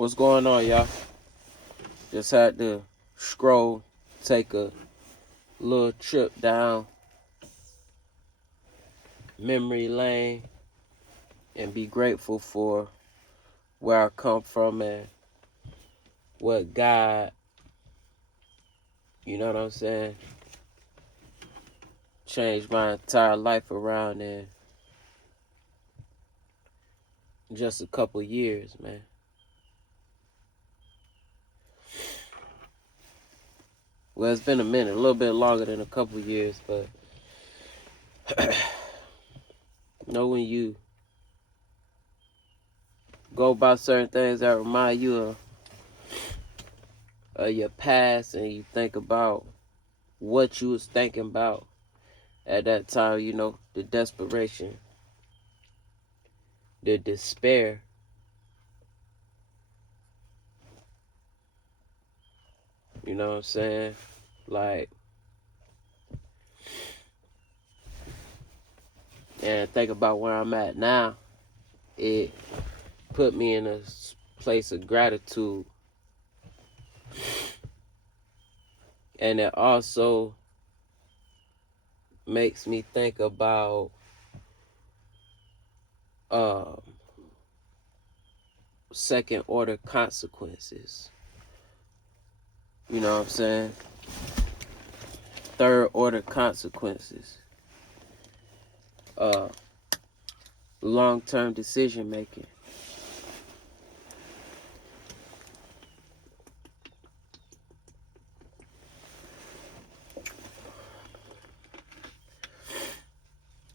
What's going on, y'all? Just had to scroll, take a little trip down memory lane, and be grateful for where I come from and what God, you know what I'm saying, changed my entire life around in just a couple years, man. Well, it's been a minute, a little bit longer than a couple years, but when you go by certain things that remind you of your past, and you think about what you was thinking about at that time, the desperation, the despair, you know what I'm saying? Like, and think about where I'm at now. It put me in a place of gratitude. And it also makes me think about second order consequences. You know what I'm saying? Third order consequences. Long-term decision making.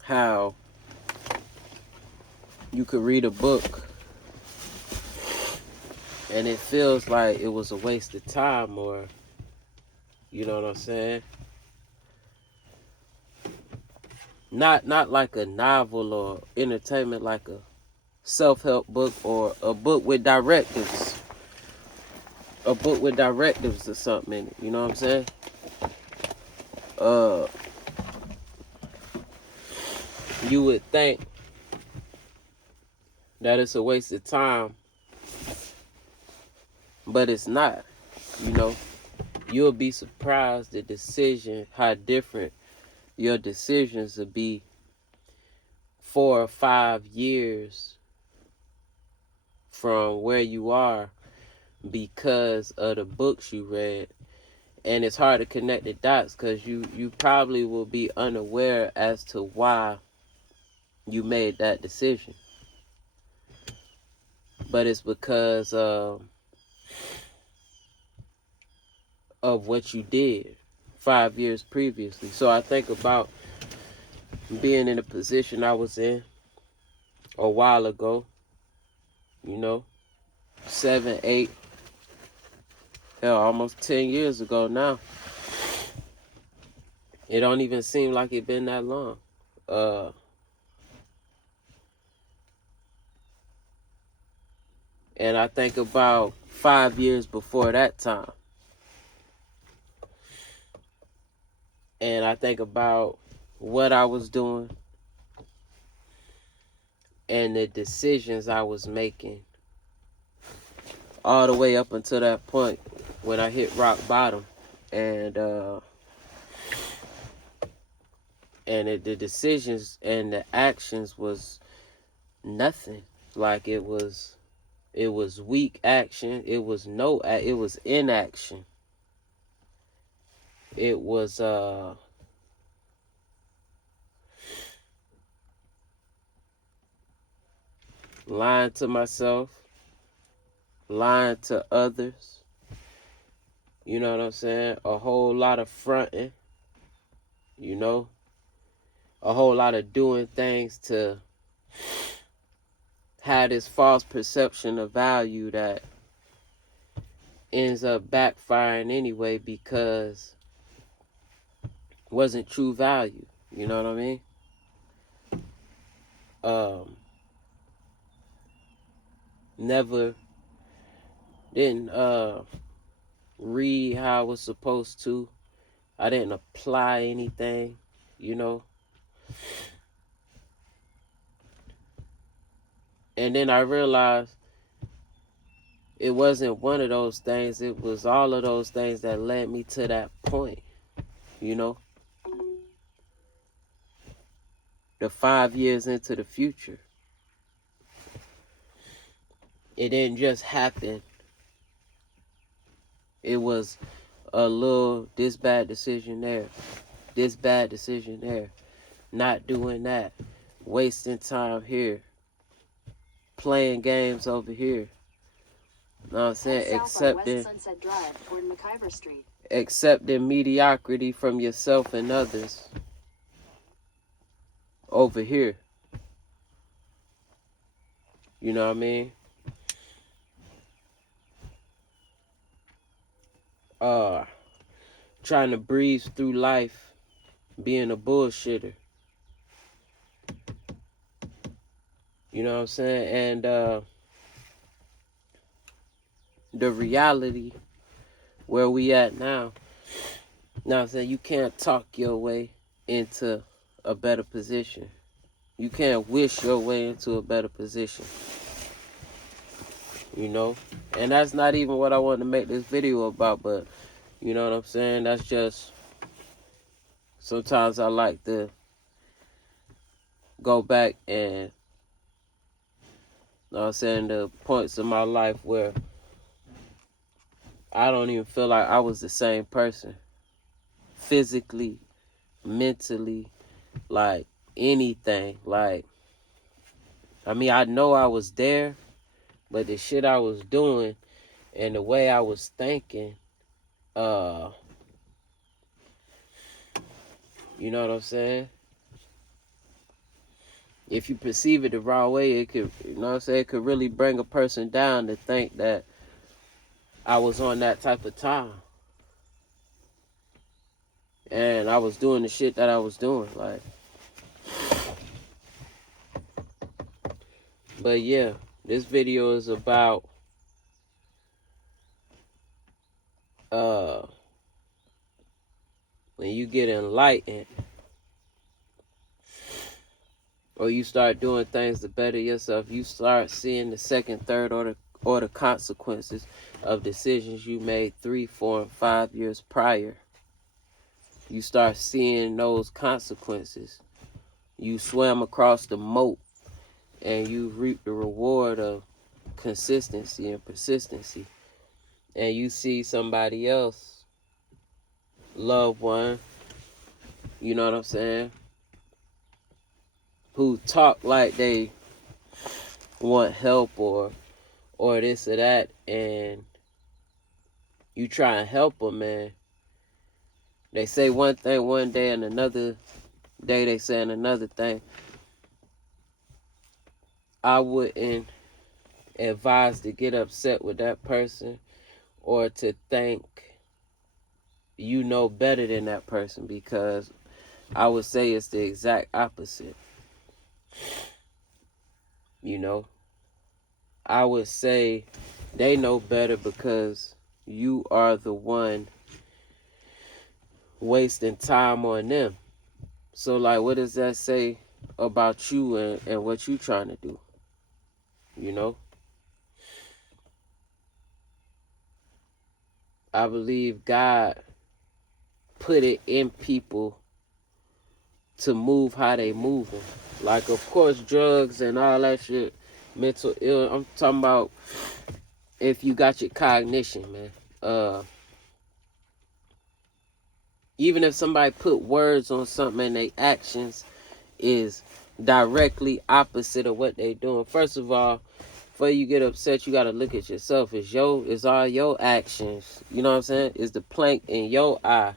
How you could read a book and it feels like it was a waste of time, or you know what I'm saying? Not like a novel or entertainment, like a self-help book or a book with directives. A book with directives or something in it, you know what I'm saying? You would think that it's a waste of time, but it's not. You'll be surprised how different your decisions will be 4 or 5 years from where you are because of the books you read. And it's hard to connect the dots because you probably will be unaware as to why you made that decision. But it's because of what you did 5 years previously. So I think about being in a position I was in a while ago, 7, 8, hell, almost 10 years ago now. It don't even seem like it been that long. And I think about 5 years before that time. And I think about what I was doing and the decisions I was making all the way up until that point when I hit rock bottom. And the decisions and the actions was nothing. Like it was weak action. It was inaction. It was lying to myself, lying to others. You know what I'm saying? A whole lot of fronting. A whole lot of doing things to have this false perception of value that ends up backfiring anyway because it wasn't true value. You know what I mean? Never didn't read how I was supposed to. I didn't apply anything, And then I realized it wasn't one of those things. It was all of those things that led me to that point, you know? The 5 years into the future. It didn't just happen. It was a little, this bad decision there, this bad decision there, not doing that, wasting time here, playing games over here. Know what I'm saying? Accepting mediocrity from yourself and others over here. You know what I mean? Trying to breeze through life being a bullshitter. You know what I'm saying? And the reality where we at now, now I'm saying, you can't talk your way into a better position. You can't wish your way into a better position. You know? And that's not even what I want to make this video about, but you know what I'm saying? That's just, sometimes I like to go back and, you know what I'm saying, the points in my life where I don't even feel like I was the same person. Physically, mentally, like anything. Like, I mean, I know I was there, but the shit I was doing and the way I was thinking, you know what I'm saying? If you perceive it the wrong way, it could, you know what I'm saying, it could really bring a person down to think that I was on that type of time. And I was doing the shit that I was doing, like. But yeah, this video is about when you get enlightened or you start doing things to better yourself, you start seeing the second, third, or the consequences of decisions you made 3, 4, and 5 years prior. You start seeing those consequences. You swam across the moat and you reap the reward of consistency and persistency. And you see somebody else, loved one, you know what I'm saying, who talk like they want help or this or that, and you try and help them, man. They say one thing one day and another day they saying another thing. I wouldn't advise to get upset with that person or to think you know better than that person, because I would say it's the exact opposite. You know, I would say they know better because you are the one wasting time on them. So, like, what does that say about you and what you trying to do? You know? I believe God put it in people to move how they moving. Like, of course, drugs and all that shit, mental ill. I'm talking about if you got your cognition, man. Even if somebody put words on something and their actions is directly opposite of what they doing. First of all, before you get upset, you gotta look at yourself. Is all your actions, you know what I'm saying? Is the plank in your eye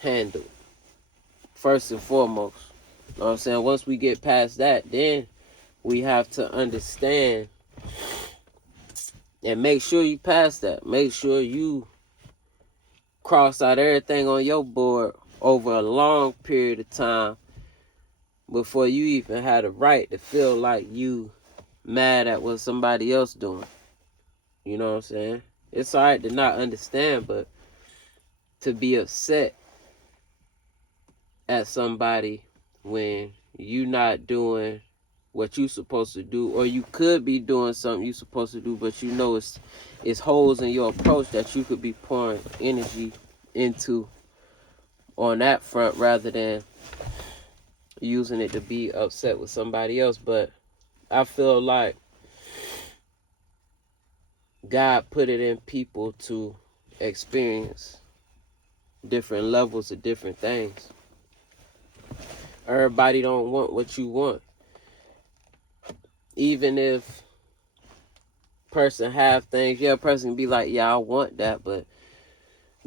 handled? First and foremost. You know what I'm saying? Once we get past that, then we have to understand and make sure you pass that. Make sure you cross out everything on your board over a long period of time before you even had a right to feel like you mad at what somebody else doing. You know what I'm saying? It's alright to not understand, but to be upset at somebody when you not doing what you supposed to do, or you could be doing something you supposed to do, but you know it's holes in your approach that you could be pouring energy into on that front rather than using it to be upset with somebody else. But I feel like God put it in people to experience different levels of different things. Everybody don't want what you want. Even if person have things, yeah, a person can be like, yeah, I want that, but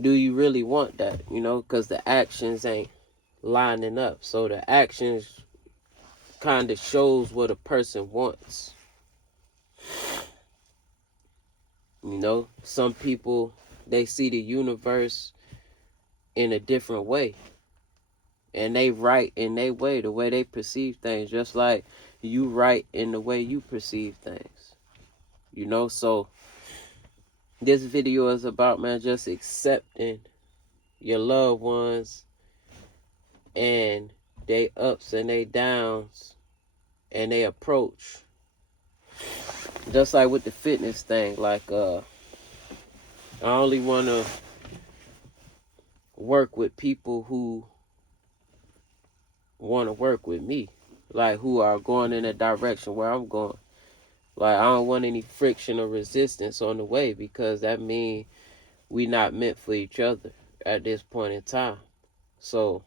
do you really want that? You know, because the actions ain't lining up. So the actions kind of shows what a person wants. You know, some people, they see the universe in a different way. And they right in their way, the way they perceive things, just like you right in the way you perceive things. You know, so this video is about, man, just accepting your loved ones and they ups and they downs and they approach. Just like with the fitness thing, like I only want to work with people who want to work with me, like who are going in a direction where I'm going. Like I don't want any friction or resistance on the way, because that means we not meant for each other at this point in time. So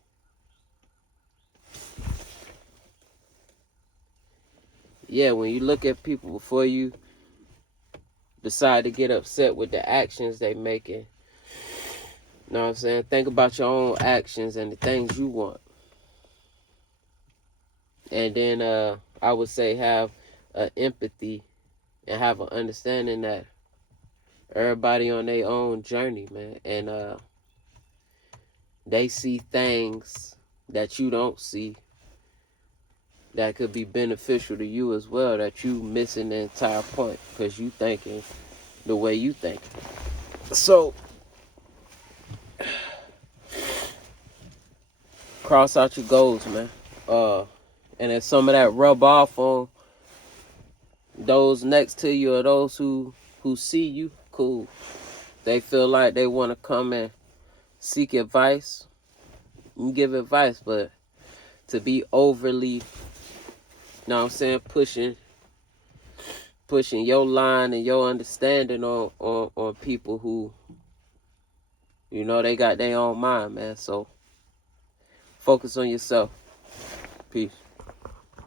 yeah, when you look at people before you decide to get upset with the actions they making, you know what I'm saying? Think about your own actions and the things you want. And then I would say have empathy and have an understanding that everybody on their own journey, man. And they see things that you don't see that could be beneficial to you as well, that you missing the entire point because you thinking the way you think. So cross out your goals, man. And if some of that rub off on those next to you or those who see you, cool. They feel like they want to come and seek advice, you give advice, but to be overly, you know what I'm saying, pushing your line and your understanding on people who, you know, they got their own mind, man. So focus on yourself. Peace.